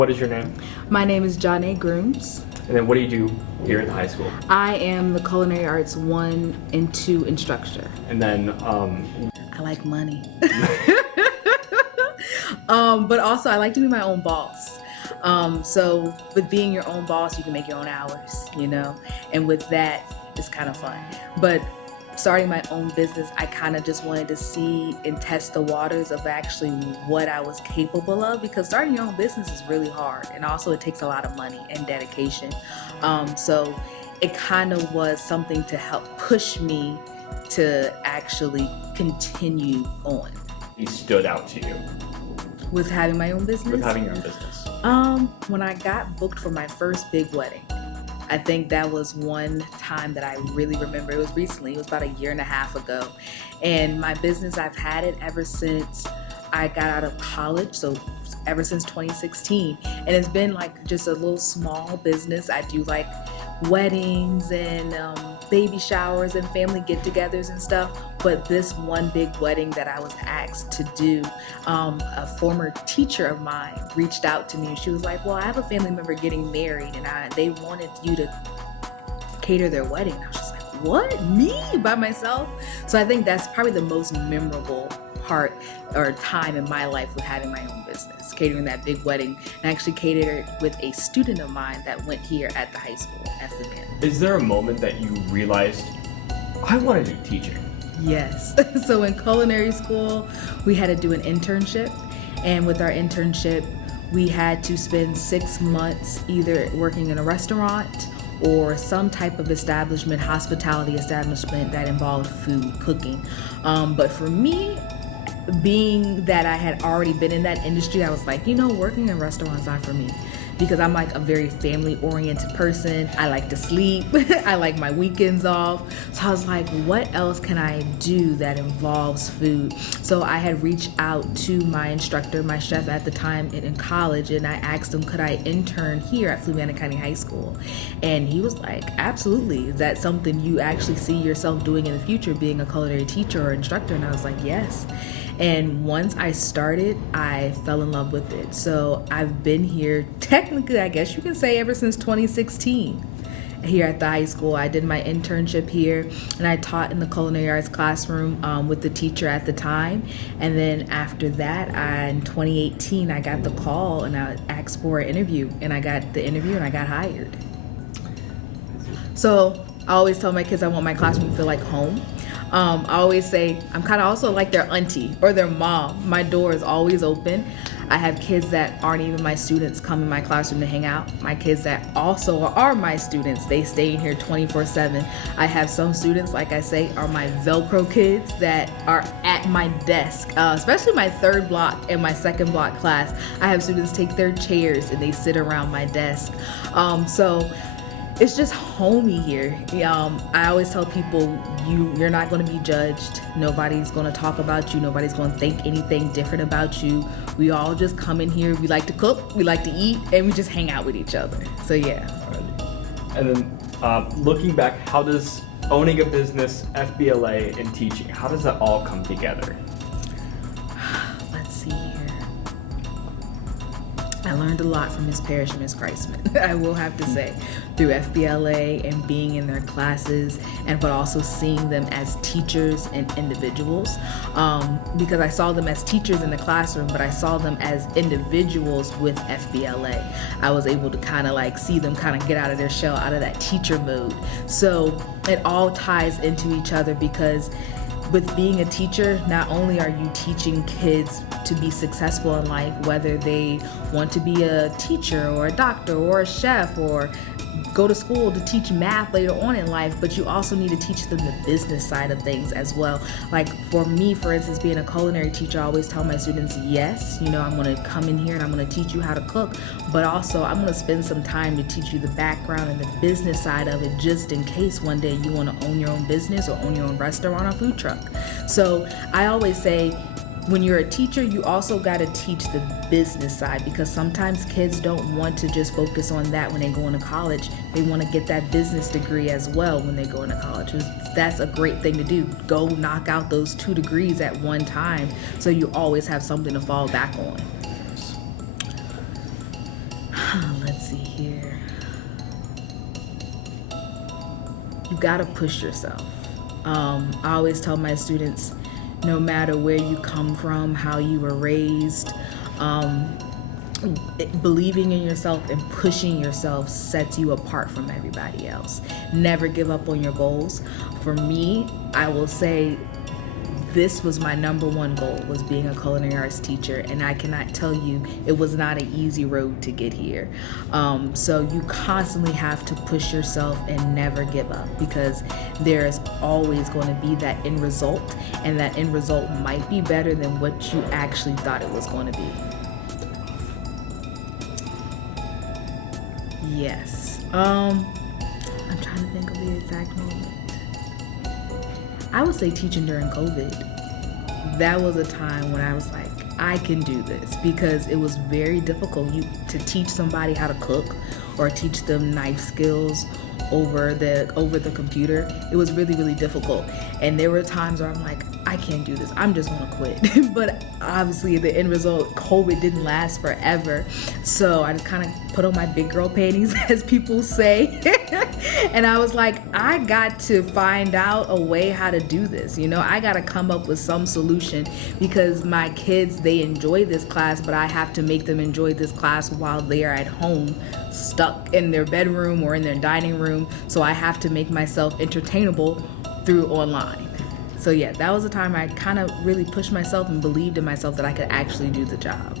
What is your name? My name is Janae Grooms. And then what do you do here at the high school? I am the Culinary Arts 1 and 2 instructor. And then, I like money. But also I like to be my own boss. So with being your own boss, you can make your own hours, and with that, it's kind of fun. But starting my own business, I kind of just wanted to see and test the waters of actually what I was capable of, because starting your own business is really hard, and also it takes a lot of money and dedication. So it kind of was something to help push me to actually continue on. he stood out to you With having my own business? with having your own business? When I got booked for my first big wedding, I think that was one time that I really remember. It was recently, it was about 1.5 years ago. And my business, I've had it ever since I got out of college, so ever since 2016. And it's been like just a little small business. I do like weddings and baby showers and family get-togethers and stuff. But this one big wedding that I was asked to do, a former teacher of mine reached out to me and she was like, well, I have a family member getting married and they wanted you to cater their wedding. And I was just like, what? Me? By myself? So I think that's probably the most memorable part or time in my life with having my own business, catering that big wedding. And I actually catered it with a student of mine that went here at the high school at Fluvanna. Is there a moment that you realized, I want to do teaching? Yes. So in culinary school, we had to do an internship. And with our internship, we had to spend 6 months either working in a restaurant or some type of establishment, hospitality establishment that involved food, cooking. But for me, being that I had already been in that industry, I was like, working in restaurants not for me, because I'm like a very family-oriented person. I like to sleep. I like my weekends off. So I was like, what else can I do that involves food? So I had reached out to my instructor, my chef at the time in college, and I asked him, could I intern here at Fluvanna County High School? And he was like, absolutely. Is that something you actually see yourself doing in the future, being a culinary teacher or instructor? And I was like, yes. And once I started, I fell in love with it. So I've been here, technically, I guess you can say, ever since 2016 here at the high school. I did my internship here and I taught in the culinary arts classroom with the teacher at the time. And then after that, in 2018, I got the call and I asked for an interview, and I got the interview and I got hired. So I always tell my kids I want my classroom to feel like home. I always say I'm kind of also like their auntie or their mom. My door is always open. I have kids that aren't even my students come in my classroom to hang out. My kids that also are my students, they stay in here 24/7. I have some students, like I say, are my Velcro kids that are at my desk, especially my third block and my second block class. I have students take their chairs and they sit around my desk. So it's just homey here. I always tell people, you're not going to be judged. Nobody's going to talk about you. Nobody's going to think anything different about you. We all just come in here. We like to cook, we like to eat, and we just hang out with each other. So yeah. And then looking back, how does owning a business, FBLA, and teaching, how does that all come together? Let's see here. I learned a lot from Miss Parrish and Miss Kreisman, I will have to say, through FBLA and being in their classes, but also seeing them as teachers and individuals. Because I saw them as teachers in the classroom, but I saw them as individuals with FBLA. I was able to kind of like see them kind of get out of their shell, out of that teacher mode. So it all ties into each other, because with being a teacher, not only are you teaching kids to be successful in life, whether they want to be a teacher or a doctor or a chef or go to school to teach math later on in life, but you also need to teach them the business side of things as well. Like for me, for instance, being a culinary teacher, I always tell my students, yes, I'm going to come in here and I'm going to teach you how to cook, but also I'm going to spend some time to teach you the background and the business side of it, just in case one day you want to own your own business or own your own restaurant or food truck. So I always say, when you're a teacher, you also got to teach the business side, because sometimes kids don't want to just focus on that when they go into college. They want to get that business degree as well when they go into college. That's a great thing to do. Go knock out those 2 degrees at one time, so you always have something to fall back on. you gotta push yourself. I always tell my students, no matter where you come from, how you were raised, believing in yourself and pushing yourself sets you apart from everybody else. Never give up on your goals. For me, I will say this was my number one goal, was being a culinary arts teacher, and I cannot tell you it was not an easy road to get here. So you constantly have to push yourself and never give up, because there is always going to be that end result, and that end result might be better than what you actually thought it was going to be. Yes. I'm trying to think of the exact moment. I would say teaching during COVID. That was a time when I was like, I can do this, because it was very difficult to teach somebody how to cook or teach them knife skills over the computer. It was really, really difficult. And there were times where I'm like, I can't do this. I'm just gonna quit. But obviously the end result, COVID didn't last forever. So I just kind of put on my big girl panties, as people say. And I was like, I got to find out a way how to do this. I got to come up with some solution, because my kids, they enjoy this class, but I have to make them enjoy this class while they are at home, stuck in their bedroom or in their dining room. So I have to make myself entertainable through online. So yeah, that was a time I kind of really pushed myself and believed in myself that I could actually do the job.